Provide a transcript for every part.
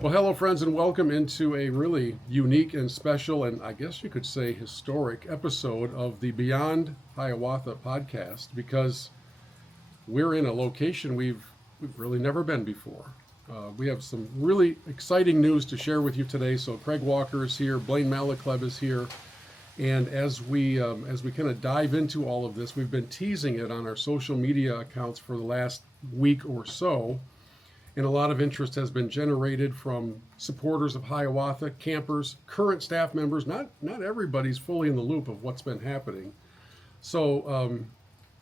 Well, hello, friends, and welcome into a really unique and special, and I guess you could say historic episode of the Beyond Hiawatha podcast because we're in a location we've really never been before. We have some really exciting news to share with you today. So Craig Walker is here, Blaine Malochleb is here, and as we kind of dive into all of this, we've been teasing it on our social media accounts for the last week or so. And a lot of interest has been generated from supporters of Hiawatha, campers, current staff members. Not everybody's fully in the loop of what's been happening. So,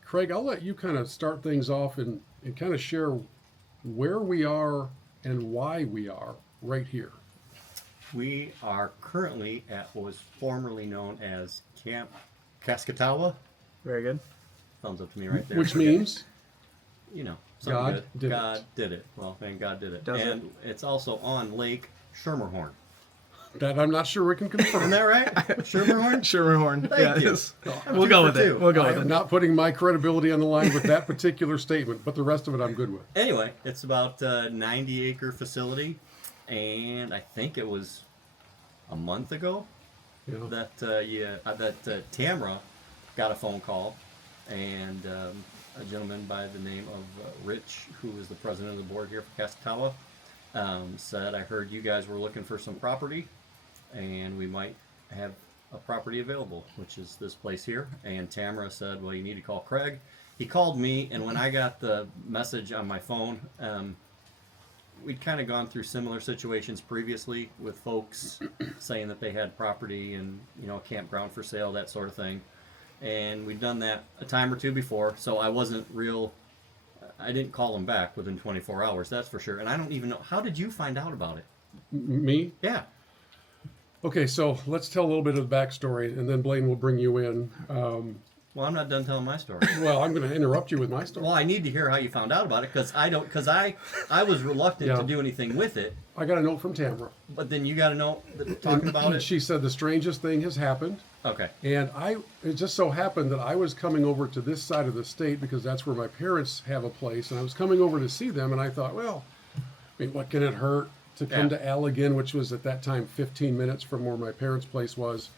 Craig, I'll let you kind of start things off and kind of share where we are and why we are right here. We are currently at what was formerly known as Camp Cascatawa. Very good. Thumbs up to me right there. Which means, you know, God good. did God it. did it. Well, thank God did it. Does and it's also on Lake Schermerhorn. that I'm not sure we can Isn't confirm. that right? Schermerhorn? Schermerhorn. Thank you. it is. I'm We'll two go for with it. two. We'll go I with am it. not putting my credibility on the line with that particular statement, but the rest of it I'm good with. Anyway, it's about a 90-acre facility, and I think it was a month ago You know? that Tamra got a phone call, and a gentleman by the name of Rich, who is the president of the board here for Cascatawa, said, "I heard you guys were looking for some property, and we might have a property available, which is this place here." And Tamra said, "Well, you need to call Craig." He called me, and when I got the message on my phone, we'd kind of gone through similar situations previously with folks saying that they had property and, you know, a campground for sale, that sort of thing. And we'd done that a time or two before, so I didn't call him back within 24 hours, that's for sure. And I don't even know, how did you find out about it? Me? Yeah. Okay, so let's tell a little bit of the backstory, and then Blaine will bring you in. Well, I'm not done telling my story. Well, I'm going to interrupt you with my story. Well, I need to hear how you found out about it, because I was reluctant Yeah. to do anything with it, I got a note from Tamra. but then you got to know, talking about it. She said the strangest thing has happened. Okay. And it just so happened that I was coming over to this side of the state because that's where my parents have a place. And I was coming over to see them. And I thought, well, I mean, what can it hurt to come Yeah. to Allegan, which was at that time 15 minutes from where my parents' place was,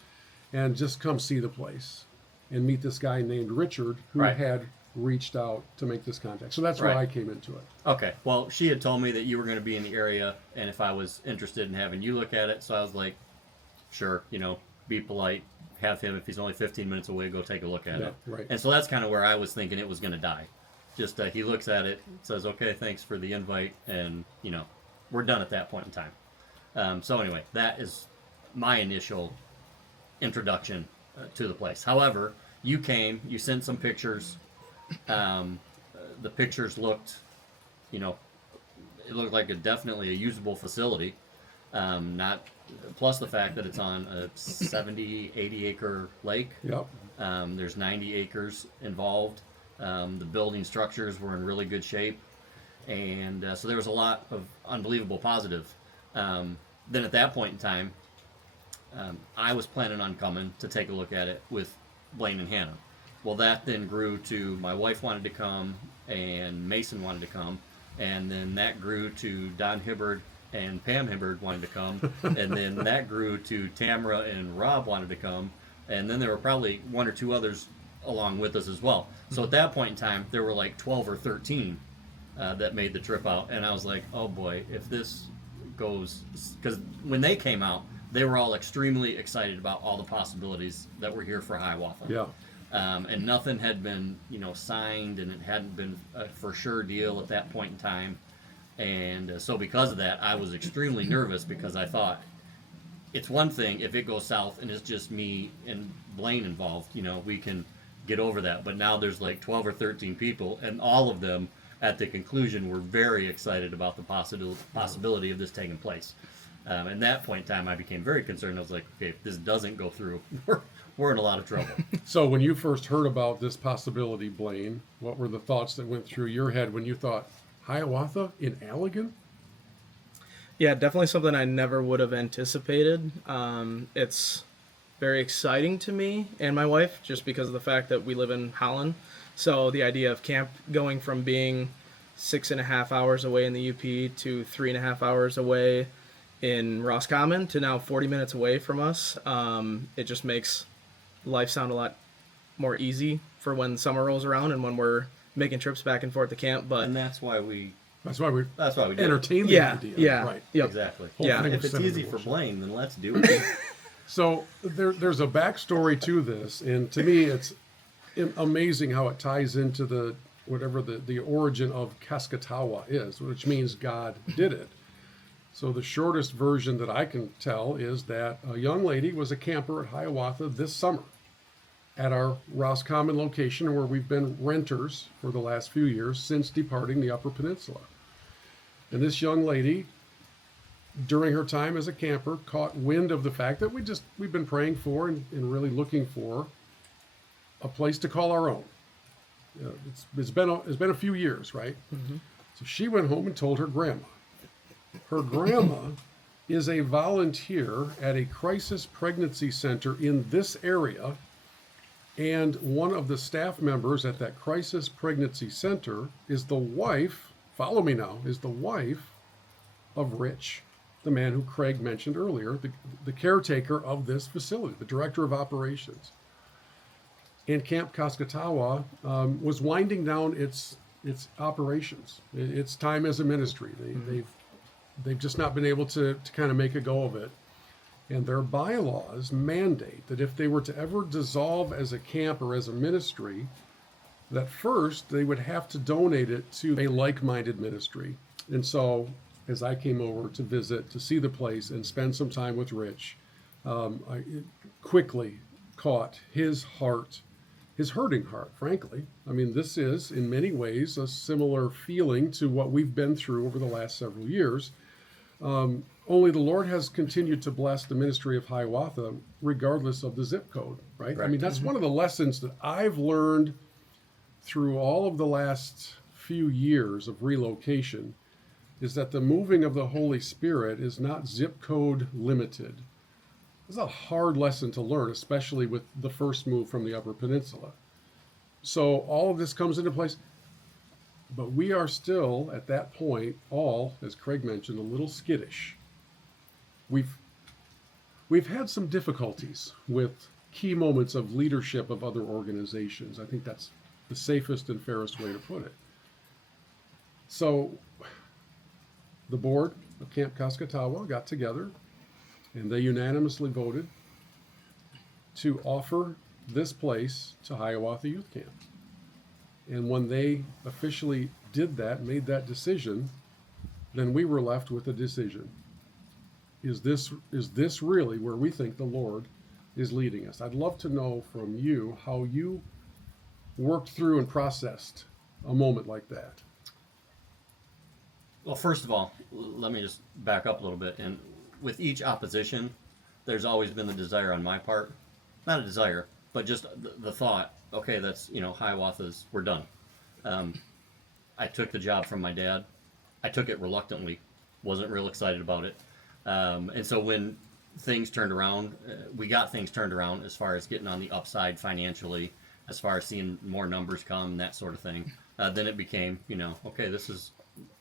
and just come see the place and meet this guy named Richard who Right. had reached out to make this contact. So that's Right. why I came into it. Okay. Well, she had told me that you were going to be in the area, and if I was interested in having you look at it, so I was like, sure, you know, be polite, have him, if he's only 15 minutes away, go take a look at Yeah, it. right. And so that's kind of where I was thinking it was going to die. Just he looks at it, says, okay, thanks for the invite, and, you know, we're done at that point in time. So anyway, that is my initial introduction to the place. However, you came, you sent some pictures. The pictures looked, you know, it looked like definitely a usable facility. Not plus the fact that it's on a 70, 80 acre lake. Yep. There's 90 acres involved. The building structures were in really good shape. And so there was a lot of unbelievable positive. Then at that point in time, I was planning on coming to take a look at it with Blaine and Hannah. Well, that then grew to my wife wanted to come and Mason wanted to come. And then that grew to Don Hibbard and Pam Hibbard wanted to come. And then that grew to Tamra and Rob wanted to come. And then there were probably one or two others along with us as well. So at that point in time, there were like 12 or 13 that made the trip out. And I was like, oh boy, if this goes, because when they came out, they were all extremely excited about all the possibilities that were here for Hiawatha. Yeah. And nothing had been, you know, signed, and it hadn't been a for sure deal at that point in time. And so because of that, I was extremely nervous because I thought, it's one thing if it goes south and it's just me and Blaine involved, you know, we can get over that. But now there's like 12 or 13 people, and all of them at the conclusion were very excited about the possibility of this taking place. At that point in time, I became very concerned. I was like, okay, if this doesn't go through, we're in a lot of trouble. So when you first heard about this possibility, Blaine, what were the thoughts that went through your head when you thought, Hiawatha in Allegan? Yeah, definitely something I never would have anticipated. It's very exciting to me and my wife just because of the fact that we live in Holland. So the idea of camp going from being 6.5 hours away in the UP to 3.5 hours away in Roscommon to now 40 minutes away from us. It just makes life sound a lot more easy for when summer rolls around and when we're making trips back and forth to camp. But And that's why we That's why we did it. entertain the yeah, idea. yeah, Right. yep. Exactly. Whole Yeah. thing If was it's centered easy in for worship. Blaine, then let's do it. So there's a backstory to this, and to me, it's amazing how it ties into the origin of Kaskatawa is, which means God did it. So the shortest version that I can tell is that a young lady was a camper at Hiawatha this summer at our Roscommon location, where we've been renters for the last few years since departing the Upper Peninsula. And this young lady, during her time as a camper, caught wind of the fact that we've been praying for and really looking for a place to call our own. It's been a few years, right? Mm-hmm. So she went home and told her grandma. Her grandma is a volunteer at a crisis pregnancy center in this area, and one of the staff members at that crisis pregnancy center is the wife, follow me now, is the wife of Rich, the man who Craig mentioned earlier, the caretaker of this facility, the director of operations. And Camp Kaskatawa was winding down its operations, its time as a ministry. They've just not been able to kind of make a go of it. And their bylaws mandate that if they were to ever dissolve as a camp or as a ministry, that first they would have to donate it to a like-minded ministry. And so as I came over to visit, to see the place and spend some time with Rich, I quickly caught his heart, his hurting heart, frankly. I mean, this is in many ways a similar feeling to what we've been through over the last several years. Only the Lord has continued to bless the ministry of Hiawatha regardless of the zip code, right? I mean, that's one of the lessons that I've learned through all of the last few years of relocation, is that the moving of the Holy Spirit is not zip code limited. It's a hard lesson to learn, especially with the first move from the Upper Peninsula. So all of this comes into place. But we are still, at that point, all, as Craig mentioned, a little skittish. We've had some difficulties with key moments of leadership of other organizations. I think that's the safest and fairest way to put it. So the board of Camp Kaskatawa got together, and they unanimously voted to offer this place to Hiawatha Youth Camp. And when they officially did that, made that decision, then we were left with a decision. Is this really where we think the Lord is leading us? I'd love to know from you how you worked through and processed a moment like that. Well, first of all, let me just back up a little bit. And with each opposition, there's always been the desire on my part, not a desire, but just the thought, okay, that's, Hiawatha's, we're done. I took the job from my dad. I took it reluctantly, wasn't real excited about it. And so when things turned around, we got things turned around as far as getting on the upside financially, as far as seeing more numbers come, that sort of thing. Then it became, okay, this is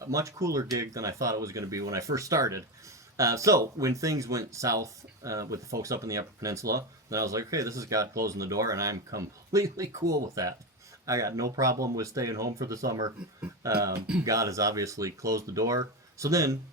a much cooler gig than I thought it was going to be when I first started. So when things went south with the folks up in the Upper Peninsula, then I was like, okay, this is God closing the door, and I'm completely cool with that. I got no problem with staying home for the summer. God has obviously closed the door. So then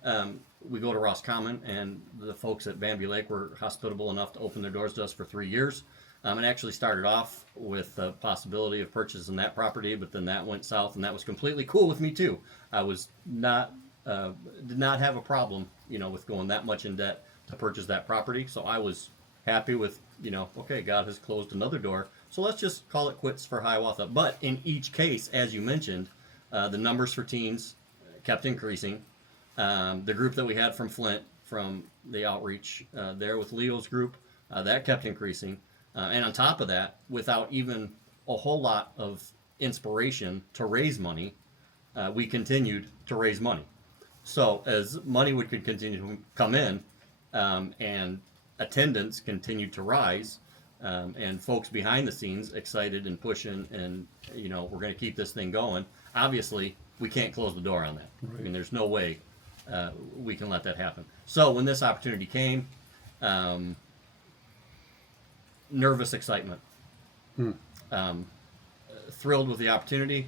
we go to Roscommon, and the folks at Bambi Lake were hospitable enough to open their doors to us for 3 years. It actually started off with the possibility of purchasing that property, but then that went south, and that was completely cool with me too. I was did not have a problem, with going that much in debt to purchase that property. So I was happy with, okay, God has closed another door, so let's just call it quits for Hiawatha. But in each case, as you mentioned, the numbers for teens kept increasing. The group that we had from Flint, from the outreach there with Leo's group, that kept increasing. And on top of that, without even a whole lot of inspiration to raise money, we continued to raise money. So as money would continue to come in, and attendance continued to rise, and folks behind the scenes excited and pushing, and we're going to keep this thing going. Obviously, we can't close the door on that. Right. I mean, there's no way we can let that happen. So when this opportunity came, nervous excitement, thrilled with the opportunity,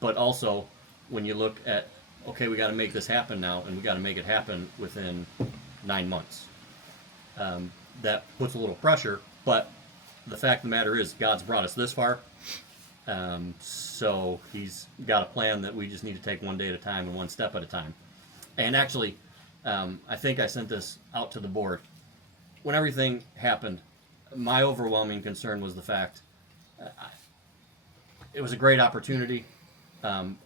but also when you look at, okay, we got to make this happen now, and we got to make it happen within 9 months. That puts a little pressure, but the fact of the matter is God's brought us this far. So he's got a plan that we just need to take one day at a time and one step at a time. And actually, I think I sent this out to the board. When everything happened, my overwhelming concern was the fact it was a great opportunity.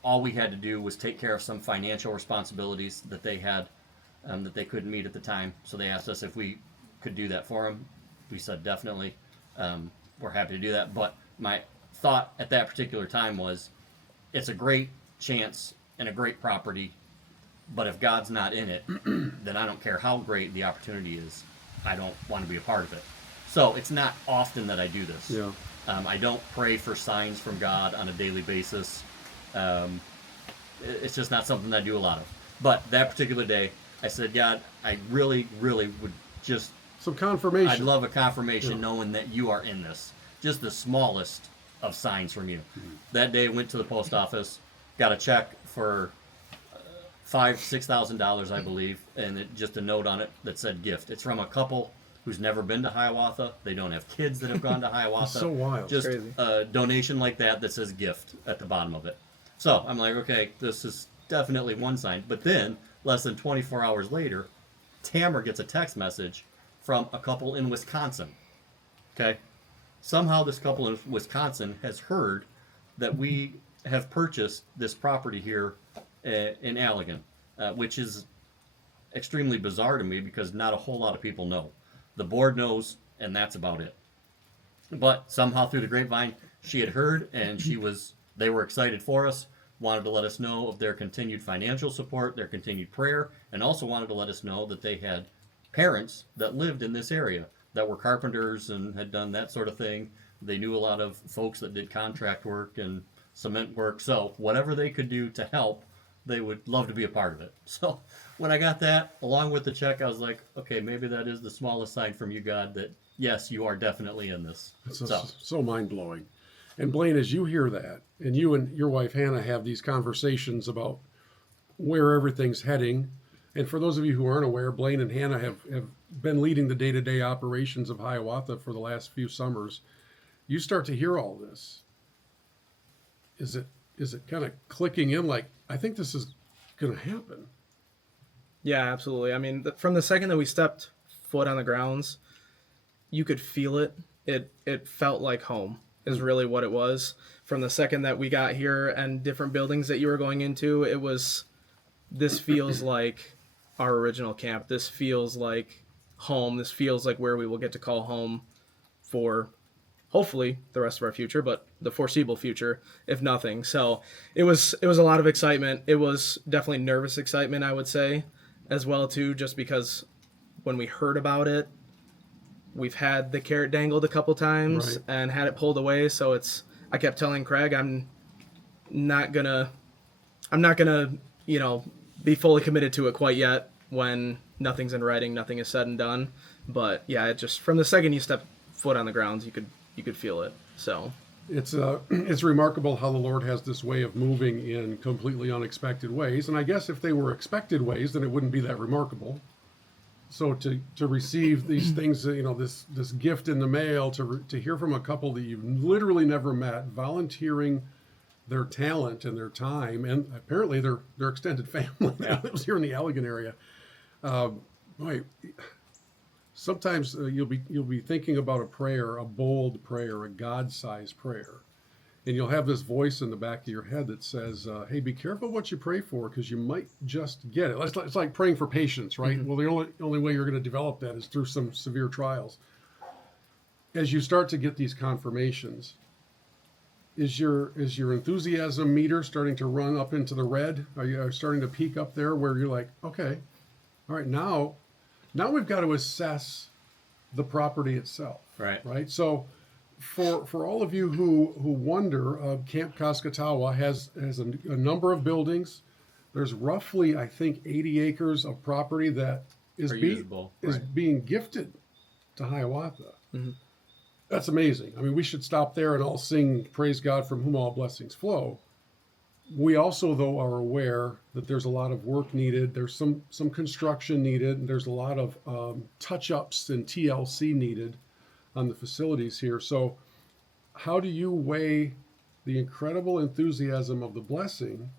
All we had to do was take care of some financial responsibilities that they had that they couldn't meet at the time. So they asked us if we could do that for them. We said definitely. We're happy to do that. But my thought at that particular time was, it's a great chance and a great property, but if God's not in it, then I don't care how great the opportunity is. I don't want to be a part of it. So it's not often that I do this. Yeah. I don't pray for signs from God on a daily basis. It's just not something that I do a lot of. But that particular day, I said, God, I really, really would just... Some confirmation. I'd love a confirmation knowing that you are in this. Just the smallest of signs from you. That day, went to the post office, got a check for $6,000, I believe, and just a note on it that said gift. It's from a couple who's never been to Hiawatha. They don't have kids that have gone to Hiawatha. So wild. Just Crazy. a donation like that says gift at the bottom of it. So I'm like, okay, this is definitely one sign. But then, less than 24 hours later, Tamara gets a text message from a couple in Wisconsin. Okay? Somehow this couple in Wisconsin has heard that we have purchased this property here in Allegan, which is extremely bizarre to me because not a whole lot of people know. The board knows, and that's about it. But somehow through the grapevine, she had heard, and they were excited for us, wanted to let us know of their continued financial support, their continued prayer, and also wanted to let us know that they had parents that lived in this area that were carpenters and had done that sort of thing. They knew a lot of folks that did contract work and cement work. So whatever they could do to help, they would love to be a part of it. So when I got that, along with the check, I was like, okay, maybe that is the smallest sign from you, God, that yes, you are definitely in this. It's so mind-blowing. And Blaine, as you hear that, and you and your wife Hannah have these conversations about where everything's heading, and for those of you who aren't aware, Blaine and Hannah have been leading the day-to-day operations of Hiawatha for the last few summers. You start to hear all this. Is it kind of clicking in like, I think this is going to happen? Yeah, absolutely. I mean, from the second that we stepped foot on the grounds, you could feel it. It felt like home is really what it was. From the second that we got here and different buildings that you were going into, it was, this feels like our original camp. This feels like home. This feels like where we will get to call home for hopefully the rest of our future, but the foreseeable future, if nothing. So it was a lot of excitement. It was definitely nervous excitement, I would say, as well too, just because when we heard about it, we've had the carrot dangled a couple times and had it pulled away. So I kept telling Craig, I'm not gonna, be fully committed to it quite yet when nothing's in writing, nothing is said and done. But yeah, it just, from the second you step foot on the grounds, you could feel it. So it's remarkable how the Lord has this way of moving in completely unexpected ways. And I guess if they were expected ways, then it wouldn't be that remarkable. So to receive these things, this gift in the mail, to hear from a couple that you've literally never met, volunteering their talent and their time, and apparently their extended family that lives here in the Allegan area. Boy, sometimes you'll be thinking about a prayer, a bold prayer, a God-sized prayer, and you'll have this voice in the back of your head that says, "Hey, be careful what you pray for, because you might just get it." It's like praying for patience, right? Mm-hmm. Well, the only way you're going to develop that is through some severe trials. As you start to get these confirmations, is your enthusiasm meter starting to run up into the red? Are you starting to peak up there where you're like, okay, all right, now we've got to assess the property itself, right? So for all of you who wonder, Camp Kaskatawa has a number of buildings. there's roughly, I think, 80 acres of property that is, Are usable, is right. being gifted to Hiawatha. Mm-hmm. That's amazing. I mean, we should stop there and all sing "Praise God from whom all blessings flow." We also, though, are aware that there's a lot of work needed. There's some construction needed, and there's a lot of touch-ups and TLC needed on the facilities here. So how do you weigh the incredible enthusiasm of the blessing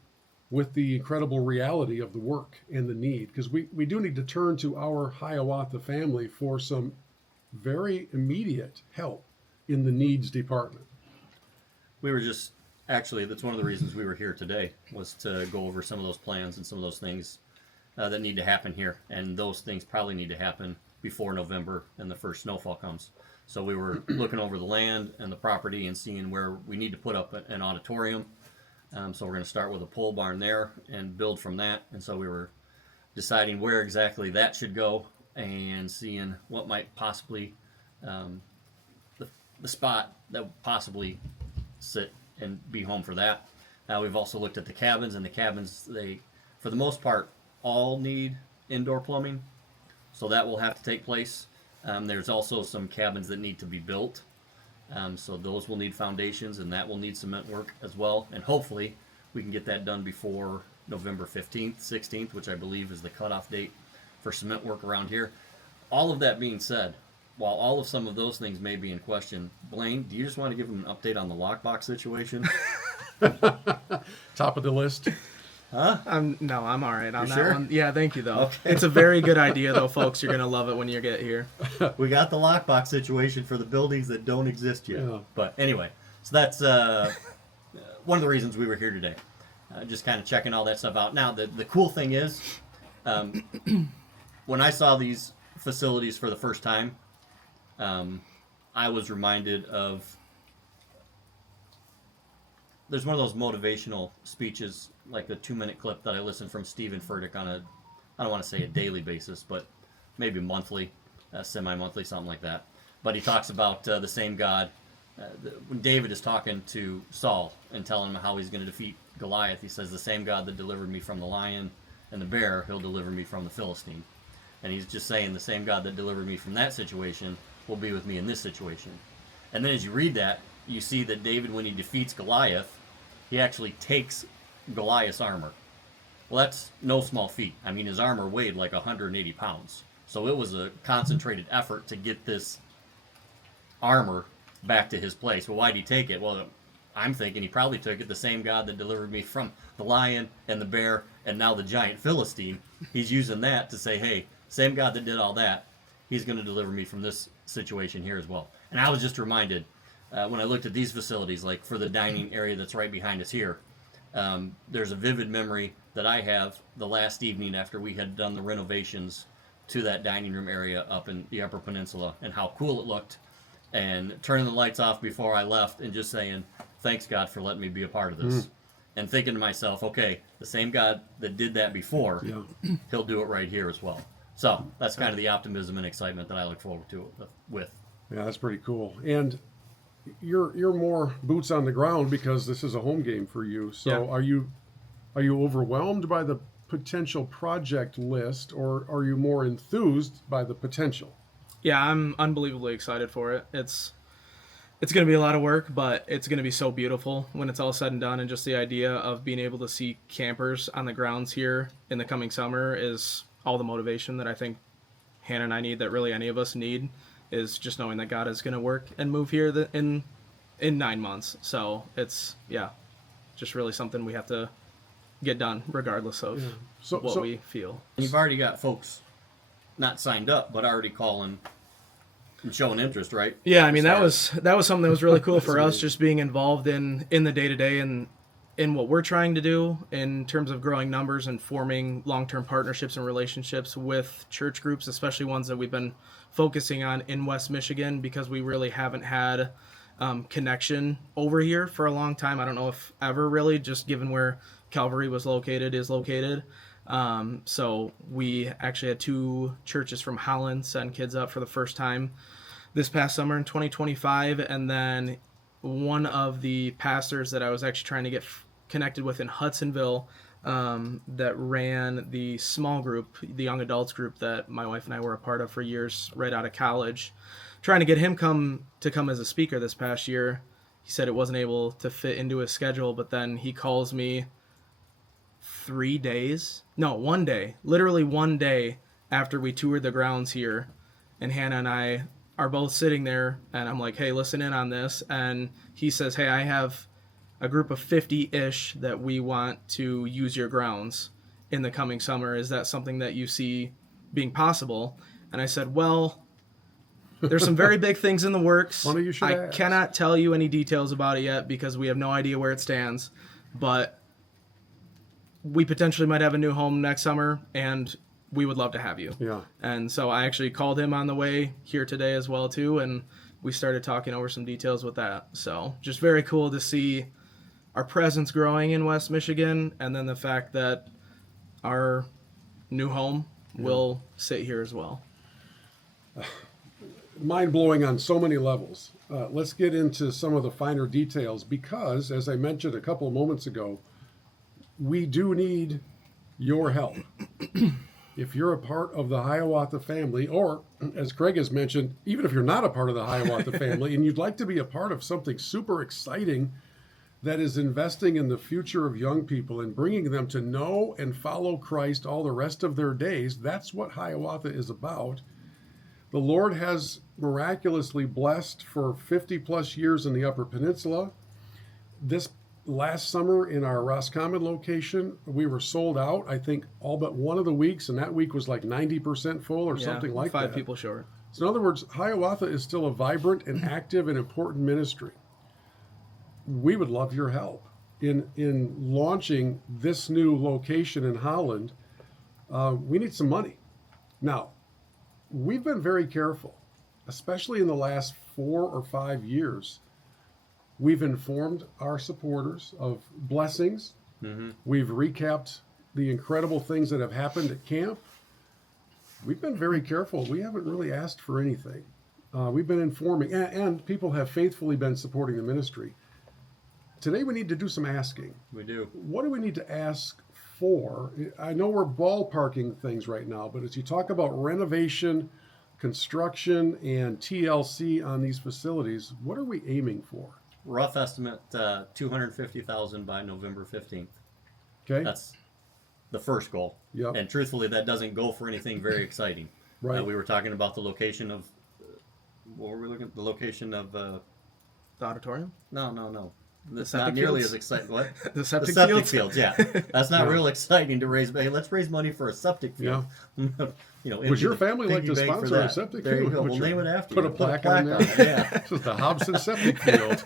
with the incredible reality of the work and the need? Because we do need to turn to our Hiawatha family for some very immediate help in the needs department. We were just actually, that's one of the reasons we were here today, was to go over some of those plans and some of those things that need to happen here, and those things probably need to happen before November and the first snowfall comes. So we were looking over the land and the property and seeing where we need to put up an auditorium. So we're going to start with a pole barn there and build from that. And so we were deciding where exactly that should go and seeing what might possibly the spot that would possibly sit and be home for that. We've also looked at the cabins, and the cabins, they, for the most part, all need indoor plumbing. So that will have to take place. There's also some cabins that need to be built. So those will need foundations, and that will need cement work as well. And hopefully we can get that done before November 15th, 16th, which I believe is the cutoff date for cement work around here. All of that being said, while all of some of those things may be in question, Blaine, do you just want to give them an update on the lockbox situation? Top of the list. Huh? No, I'm all right on You're that sure? one. Yeah, thank you, though. Okay. It's a very good idea, though, folks. You're going to love it when you get here. We got the lockbox situation for the buildings that don't exist yet. Yeah. But anyway, so that's one of the reasons we were here today. Just kind of checking all that stuff out. Now, the cool thing is, when I saw these facilities for the first time, I was reminded of, there's one of those motivational speeches, like the 2-minute clip that I listened from Stephen Furtick on a, I don't want to say a daily basis, but maybe monthly, semi-monthly, something like that. But he talks about the same God. When David is talking to Saul and telling him how he's going to defeat Goliath, he says, the same God that delivered me from the lion and the bear, he'll deliver me from the Philistine. And he's just saying the same God that delivered me from that situation will be with me in this situation. And then as you read that, you see that David, when he defeats Goliath, he actually takes Goliath's armor. Well, that's no small feat. I mean, his armor weighed like 180 pounds. So it was a concentrated effort to get this armor back to his place. Well, why did he take it? Well, I'm thinking he probably took it, the same God that delivered me from the lion and the bear and now the giant Philistine. He's using that to say, hey, same God that did all that, he's going to deliver me from this situation here as well. And I was just reminded, when I looked at these facilities, like for the dining area that's right behind us here, there's a vivid memory that I have the last evening after we had done the renovations to that dining room area up in the Upper Peninsula, and how cool it looked, and turning the lights off before I left and just saying, thanks God for letting me be a part of this. And thinking to myself, okay, the same God that did that before, he'll do it right here as well. So that's kind of the optimism and excitement that I look forward to it with. Yeah, that's pretty cool. And you're more boots on the ground because this is a home game for you. So Yeah. are you overwhelmed by the potential project list, or are you more enthused by the potential? Yeah, I'm unbelievably excited for it. It's going to be a lot of work, but it's going to be so beautiful when it's all said and done. And just the idea of being able to see campers on the grounds here in the coming summer is all the motivation that I think Hannah and I need, that really any of us need, is just knowing that God is going to work and move here in 9 months. So it's, just really something we have to get done regardless of what we feel. And you've already got folks not signed up, but already calling and showing interest, right? Yeah, I mean, that was something that was really cool for us, just being involved in the day-to-day and in what we're trying to do in terms of growing numbers and forming long-term partnerships and relationships with church groups, especially ones that we've been focusing on in West Michigan, because we really haven't had connection over here for a long time. I don't know if ever really, just given where Calvary is located. So we actually had 2 churches from Holland send kids up for the first time this past summer in 2025. And then one of the pastors that I was actually trying to get connected with in Hudsonville that ran the small group, the young adults group that my wife and I were a part of for years right out of college, trying to get him come as a speaker this past year. He said it wasn't able to fit into his schedule, but then he calls me 1 day, literally 1 day after we toured the grounds here, and Hannah and I are both sitting there, and I'm like, hey, listen in on this. And he says, hey, I have a group of 50-ish that we want to use your grounds in the coming summer. Is that something that you see being possible? And I said, well, there's some very big things in the works. Funny you should ask. Cannot tell you any details about it yet because we have no idea where it stands, but we potentially might have a new home next summer, and we would love to have you. Yeah. And so I actually called him on the way here today as well too, and we started talking over some details with that. So just very cool to see our presence growing in West Michigan, and then the fact that our new home will sit here as well. Mind-blowing on so many levels. Let's get into some of the finer details because, as I mentioned a couple of moments ago, we do need your help. If you're a part of the Hiawatha family, or as Craig has mentioned, even if you're not a part of the Hiawatha family and you'd like to be a part of something super exciting that is investing in the future of young people and bringing them to know and follow Christ all the rest of their days, that's what Hiawatha is about. The Lord has miraculously blessed for 50 plus years in the Upper Peninsula. This last summer in our Roscommon location, we were sold out, I think, all but one of the weeks, and that week was like 90% full or something like that. 5 people short. So in other words, Hiawatha is still a vibrant and active and important ministry. We would love your help in launching this new location in Holland. We need some money. Now, we've been very careful, especially in the last 4 or 5 years. We've informed our supporters of blessings. Mm-hmm. We've recapped the incredible things that have happened at camp. We've been very careful. We haven't really asked for anything. We've been informing, and people have faithfully been supporting the ministry. Today we need to do some asking. We do. What do we need to ask for? I know we're ballparking things right now, but as you talk about renovation, construction, and TLC on these facilities, what are we aiming for? Rough estimate, $250,000 by November 15th. Okay. That's the first goal. Yep. And truthfully, that doesn't go for anything very exciting. Right. We were talking about the location of, what were we looking at? The location of, The auditorium? No. That's septic not nearly fields? as exciting. What? The septic fields, yeah. That's not real exciting to raise. Hey, let's raise money for a septic field. Yeah. Would your family like to sponsor a septic there field? You go. Would We'll you name it after put you. a plaque on there? Yeah. This is the Hobson Septic Field.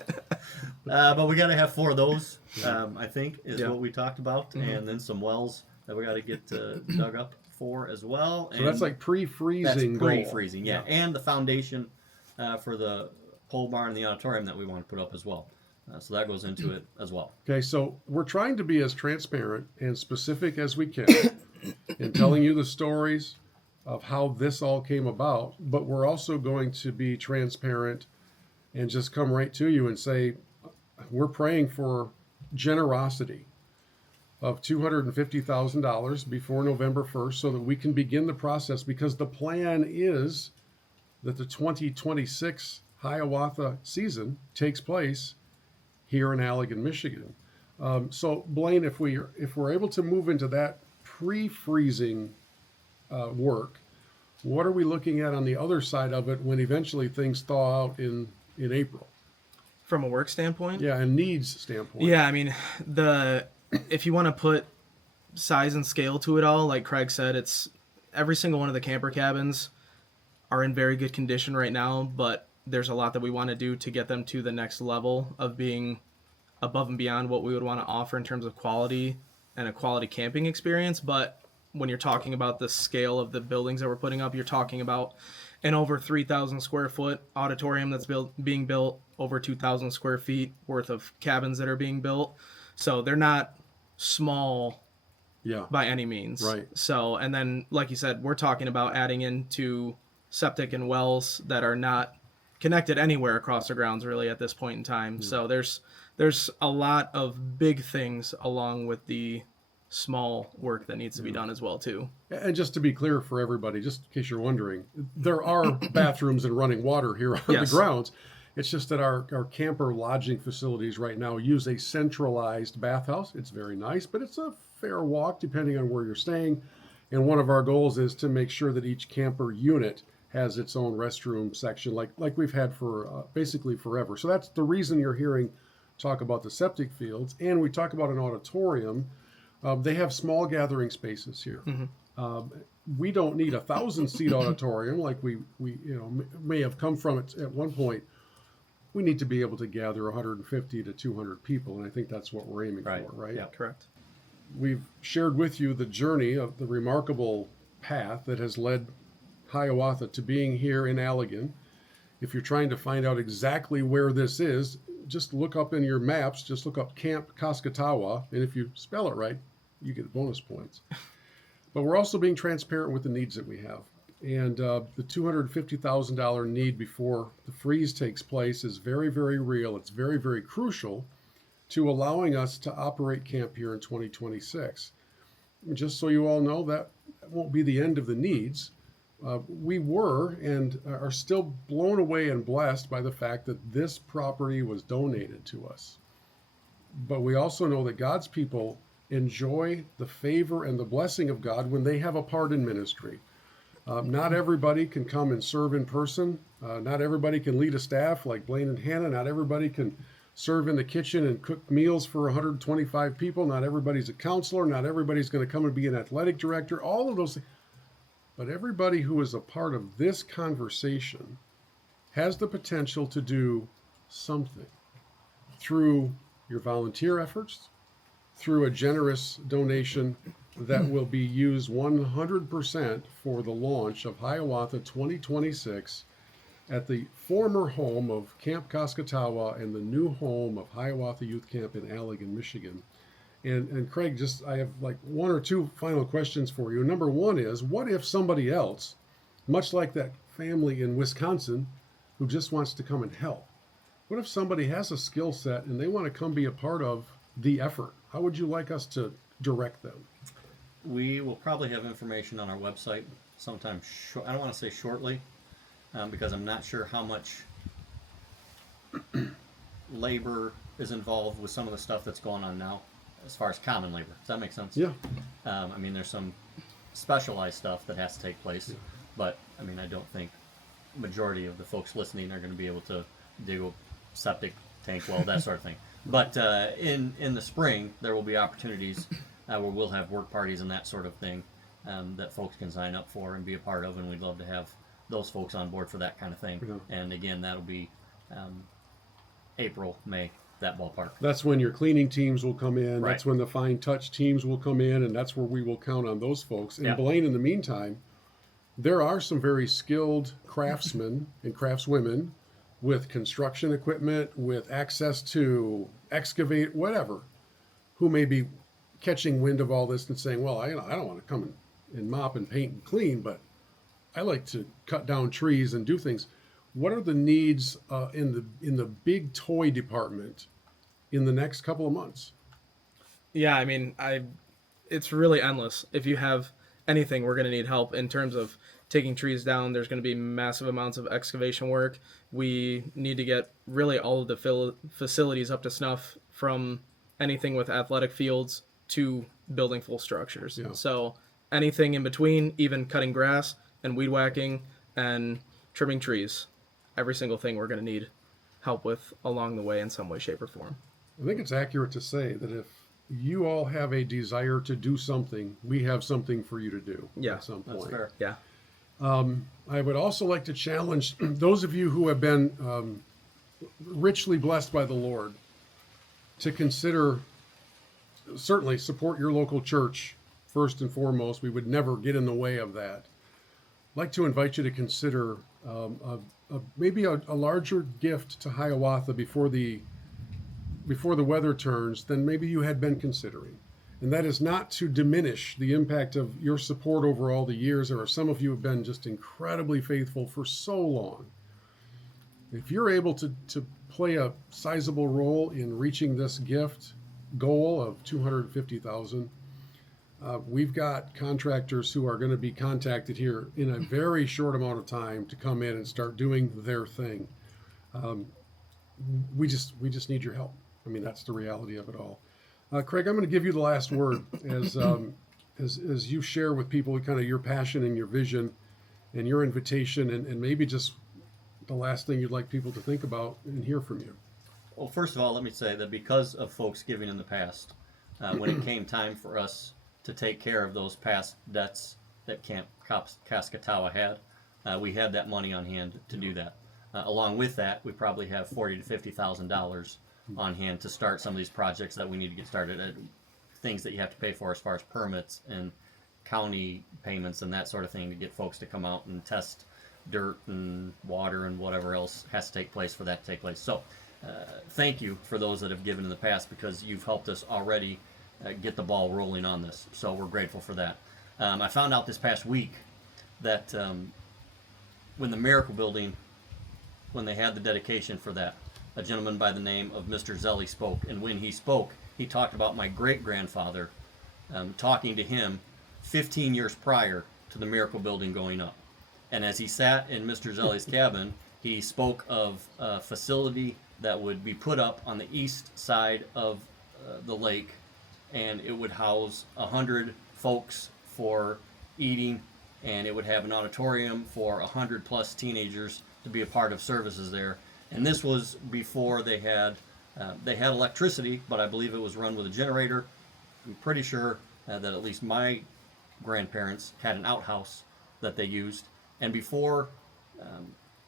But we got to have 4 of those. I think is Yeah. what we talked about, and then some wells that we got to get dug up for as well. So and that's like pre-freezing. That's pre-freezing, yeah. And the foundation for the pole barn and the auditorium that we want to put up as well. So that goes into it as well. Okay, so we're trying to be as transparent and specific as we can in telling you the stories of how this all came about, but we're also going to be transparent and just come right to you and say, we're praying for generosity of $250,000 before November 1st so that we can begin the process, because the plan is that the 2026 Hiawatha season takes place here in Allegan, Michigan. So Blaine, if we're able to move into that pre-freezing work, what are we looking at on the other side of it when eventually things thaw out in April? From a work standpoint? Yeah, and needs standpoint. Yeah, I mean, if you want to put size and scale to it all, like Craig said, it's every single one of the camper cabins are in very good condition right now, but there's a lot that we want to do to get them to the next level of being above and beyond what we would want to offer in terms of quality and a quality camping experience. But when you're talking about the scale of the buildings that we're putting up, you're talking about an over 3,000 square foot auditorium that's being built, over 2,000 square feet worth of cabins that are being built. So they're not small by any means. Right. So, and then, like you said, we're talking about adding into septic and wells that are not connected anywhere across the grounds really at this point in time. So there's a lot of big things along with the small work that needs to be done as well too. And just to be clear for everybody, just in case you're wondering, there are bathrooms and running water here on Yes. the grounds. It's just that our camper lodging facilities right now use a centralized bathhouse. It's very nice, but it's a fair walk depending on where you're staying. And one of our goals is to make sure that each camper unit has its own restroom section, like we've had for basically forever. So that's the reason you're hearing talk about the septic fields. And we talk about an auditorium. They have small gathering spaces here. We don't need 1,000-seat auditorium like we may have come from it at one point. We need to be able to gather 150 to 200 people, and I think that's what we're aiming for, right? Yeah. Correct. We've shared with you the journey of the remarkable path that has led Hiawatha to being here in Allegan. If you're trying to find out exactly where this is, just look up in your maps, just look up Camp Kaskatawa, and if you spell it right, you get bonus points. But we're also being transparent with the needs that we have. And the $250,000 need before the freeze takes place is very, very real. It's very, very crucial to allowing us to operate camp here in 2026. Just so you all know, that won't be the end of the needs. We were and are still blown away and blessed by the fact that this property was donated to us. But we also know that God's people enjoy the favor and the blessing of God when they have a part in ministry. Not everybody can come and serve in person. Not everybody can lead a staff like Blaine and Hannah. Not everybody can serve in the kitchen and cook meals for 125 people. Not everybody's a counselor. Not everybody's going to come and be an athletic director. All of those things. But everybody who is a part of this conversation has the potential to do something through your volunteer efforts, through a generous donation that will be used 100% for the launch of Hiawatha 2026 at the former home of Camp Kaskatawa and the new home of Hiawatha Youth Camp in Allegan, Michigan. And Craig, I have like one or two final questions for you. Number one is, what if somebody else, much like that family in Wisconsin who just wants to come and help, what if somebody has a skill set and they want to come be a part of the effort? How would you like us to direct them? We will probably have information on our website sometime. I don't want to say shortly, because I'm not sure how much labor is involved with some of the stuff that's going on now, as far as common labor. Does that make sense? Yeah. I mean, there's some specialized stuff that has to take place, but I mean, I don't think majority of the folks listening are going to be able to dig a septic tank well, that sort of thing. But in the spring, there will be opportunities where we'll have work parties and that sort of thing that folks can sign up for and be a part of, and we'd love to have those folks on board for that kind of thing. Yeah. And again, that'll be April, May, that ballpark. That's when your cleaning teams will come in. Right. That's when the fine touch teams will come in, and that's where we will count on those folks. And Blaine, in the meantime, there are some very skilled craftsmen and craftswomen with construction equipment, with access to excavate, whatever, who may be catching wind of all this and saying, well, I don't want to come and mop and paint and clean, but I like to cut down trees and do things. What are the needs in the big toy department in the next couple of months? Yeah, I mean, it's really endless. If you have anything, we're going to need help in terms of taking trees down. There's going to be massive amounts of excavation work. We need to get really all of the facilities up to snuff, from anything with athletic fields to building full structures. Yeah. So anything in between, even cutting grass and weed whacking and trimming trees, every single thing we're going to need help with along the way in some way, shape, or form. I think it's accurate to say that if you all have a desire to do something, we have something for you to do at some point. That's fair. Yeah. I would also like to challenge those of you who have been richly blessed by the Lord to consider, certainly support your local church first and foremost. We would never get in the way of that. I'd like to invite you to consider maybe a larger gift to Hiawatha before the weather turns than maybe you had been considering. And that is not to diminish the impact of your support over all the years. There are some of you who have been just incredibly faithful for so long. If you're able to play a sizable role in reaching this gift goal of $250,000, we've got contractors who are going to be contacted here in a very short amount of time to come in and start doing their thing. We just need your help. I mean, that's the reality of it all. Craig, I'm going to give you the last word as you share with people kind of your passion and your vision and your invitation, and maybe just the last thing you'd like people to think about and hear from you. Well, first of all, let me say that because of folks giving in the past, when it came time for us to take care of those past debts that Camp Cascatawa had, we had that money on hand to do that. Along with that, we probably have $40,000 to $50,000 on hand to start some of these projects that we need to get started. Things that you have to pay for as far as permits and county payments and that sort of thing to get folks to come out and test dirt and water and whatever else has to take place for that to take place. So thank you for those that have given in the past, because you've helped us already get the ball rolling on this. So we're grateful for that. I found out this past week that when the Miracle Building, when they had the dedication for that, a gentleman by the name of Mr. Zelli spoke. And when he spoke, he talked about my great-grandfather talking to him 15 years prior to the Miracle Building going up. And as he sat in Mr. Zelli's cabin, he spoke of a facility that would be put up on the east side of the lake, and it would house 100 folks for eating, and it would have an auditorium for 100 plus teenagers to be a part of services there. And this was before they had electricity, but I believe it was run with a generator. I'm pretty sure that at least my grandparents had an outhouse that they used. And before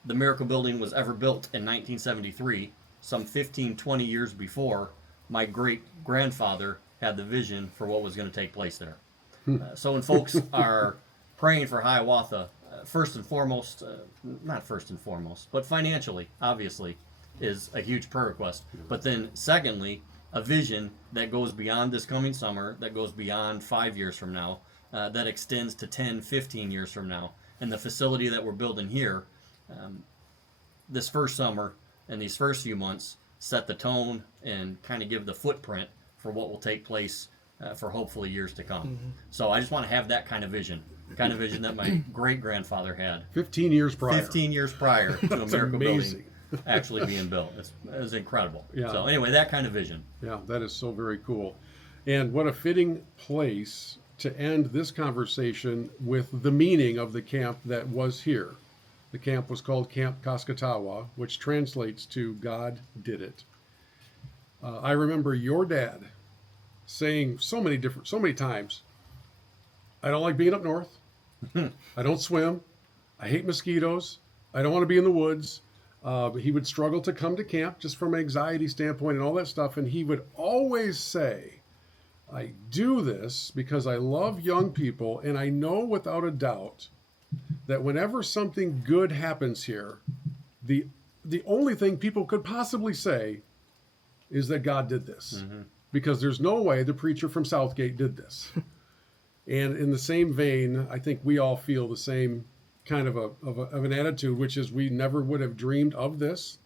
the Miracle Building was ever built in 1973, some 15, 20 years before, my great-grandfather had the vision for what was going to take place there. So when folks are praying for Hiawatha, first and foremost, not first and foremost, but financially, obviously, is a huge prayer request. But then secondly, a vision that goes beyond this coming summer, that goes beyond 5 years from now, that extends to 10, 15 years from now. And the facility that we're building here, this first summer and these first few months, set the tone and kind of give the footprint for what will take place for hopefully years to come. Mm-hmm. So I just want to have that kind of vision that my great-grandfather had. 15 years prior. 15 years prior to a Miracle Building actually being built. It's incredible. Yeah. So anyway, that kind of vision. Yeah, that is so very cool. And what a fitting place to end this conversation with the meaning of the camp that was here. The camp was called Camp Cascatawa, which translates to God Did It. I remember your dad saying so many times, I don't like being up north. I don't swim. I hate mosquitoes. I don't want to be in the woods. He would struggle to come to camp just from an anxiety standpoint and all that stuff. And he would always say, I do this because I love young people, and I know without a doubt that whenever something good happens here, the only thing people could possibly say is that God did this. Mm-hmm. Because there's no way the preacher from Southgate did this. And in the same vein, I think we all feel the same kind of an attitude, which is we never would have dreamed of this.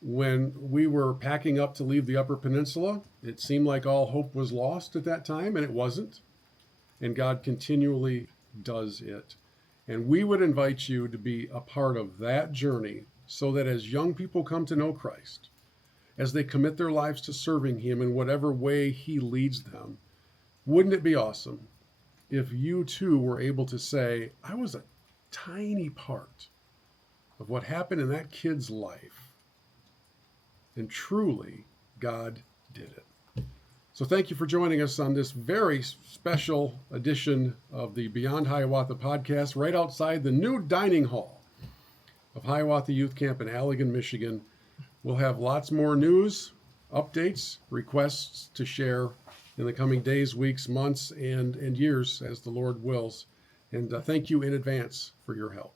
When we were packing up to leave the Upper Peninsula, it seemed like all hope was lost at that time, and it wasn't. And God continually does it. And we would invite you to be a part of that journey so that as young people come to know Christ, as they commit their lives to serving Him in whatever way He leads them, wouldn't it be awesome if you too were able to say, I was a tiny part of what happened in that kid's life, and truly God did it. So thank you for joining us on this very special edition of the Beyond Hiawatha podcast, right outside the new dining hall of Hiawatha Youth Camp in Allegan, Michigan. We'll have lots more news, updates, requests to share in the coming days, weeks, months, and years as the Lord wills. And thank you in advance for your help.